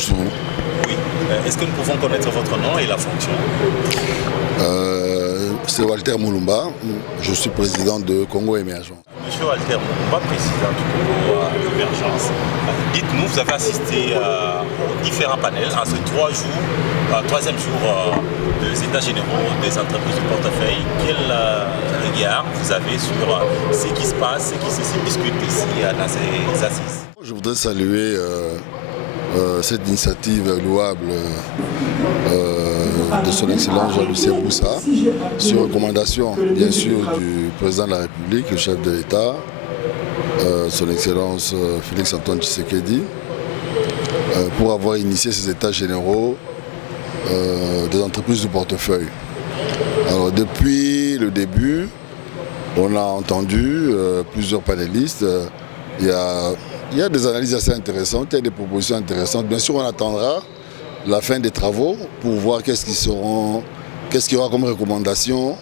Moussou. Oui. Est-ce que nous pouvons connaître votre nom et la fonction? C'est Walter Moulumba. Je suis président de Congo Émergent. Monsieur Walter Moulumba, président du Congo Émergence. Dites-nous, vous avez assisté aux différents panels à ce troisième jour des états généraux des entreprises du portefeuille. Quel regard vous avez sur ce qui se passe, ce qui se discute ici dans ces assises? Je voudrais saluer cette initiative louable de son Excellence Jean-Lucien Boussa, sur recommandation bien sûr du Président de la République, le chef de l'État, son Excellence Félix-Antoine Tshisekedi, pour avoir initié ces états généraux des entreprises du portefeuille. Alors depuis le début, on a entendu plusieurs panélistes. Il y a des analyses assez intéressantes, il y a des propositions intéressantes. Bien sûr, on attendra la fin des travaux pour voir qu'est-ce qu'il y aura comme recommandation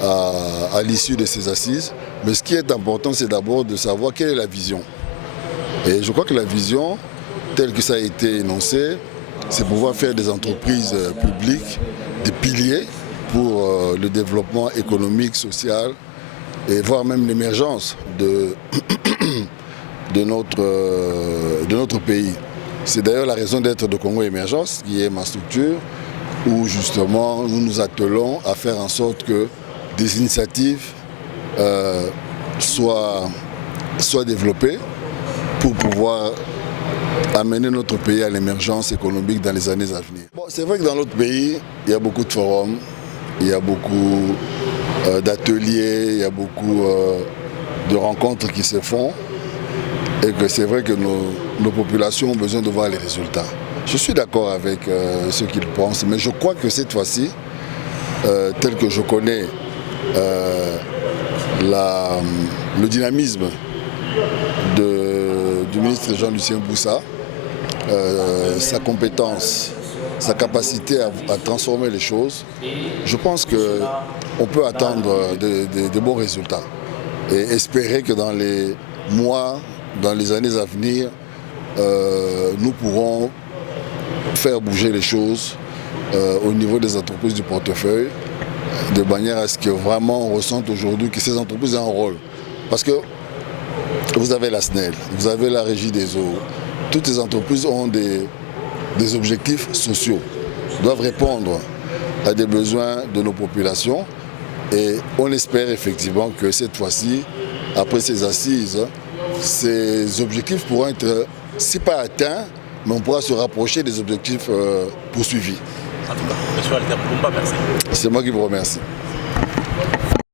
à l'issue de ces assises. Mais ce qui est important, c'est d'abord de savoir quelle est la vision. Et je crois que la vision, telle que ça a été énoncé, c'est pouvoir faire des entreprises publiques des piliers pour le développement économique, social et voire même l'émergence de notre pays. C'est d'ailleurs la raison d'être de Congo Émergence, qui est ma structure, où justement nous nous attelons à faire en sorte que des initiatives soient développées pour pouvoir amener notre pays à l'émergence économique dans les années à venir. Bon, c'est vrai que dans notre pays, il y a beaucoup de forums, il y a beaucoup d'ateliers, il y a beaucoup de rencontres qui se font. Et que c'est vrai que nos populations ont besoin de voir les résultats. Je suis d'accord avec ce qu'ils pensent, mais je crois que cette fois-ci, tel que je connais le dynamisme du ministre Jean-Lucien Boussa, sa compétence, sa capacité à transformer les choses, je pense qu'on peut attendre de bons résultats et espérer que dans les mois, dans les années à venir, nous pourrons faire bouger les choses au niveau des entreprises du portefeuille, de manière à ce que vraiment on ressente aujourd'hui que ces entreprises ont un rôle. Parce que vous avez la SNEL, vous avez la Régie des eaux, toutes ces entreprises ont des objectifs sociaux, doivent répondre à des besoins de nos populations et on espère effectivement que cette fois-ci, après ces assises, ces objectifs pourront être, si pas atteints, mais on pourra se rapprocher des objectifs poursuivis. En tout cas, M. Walter Moulumba, merci. C'est moi qui vous remercie.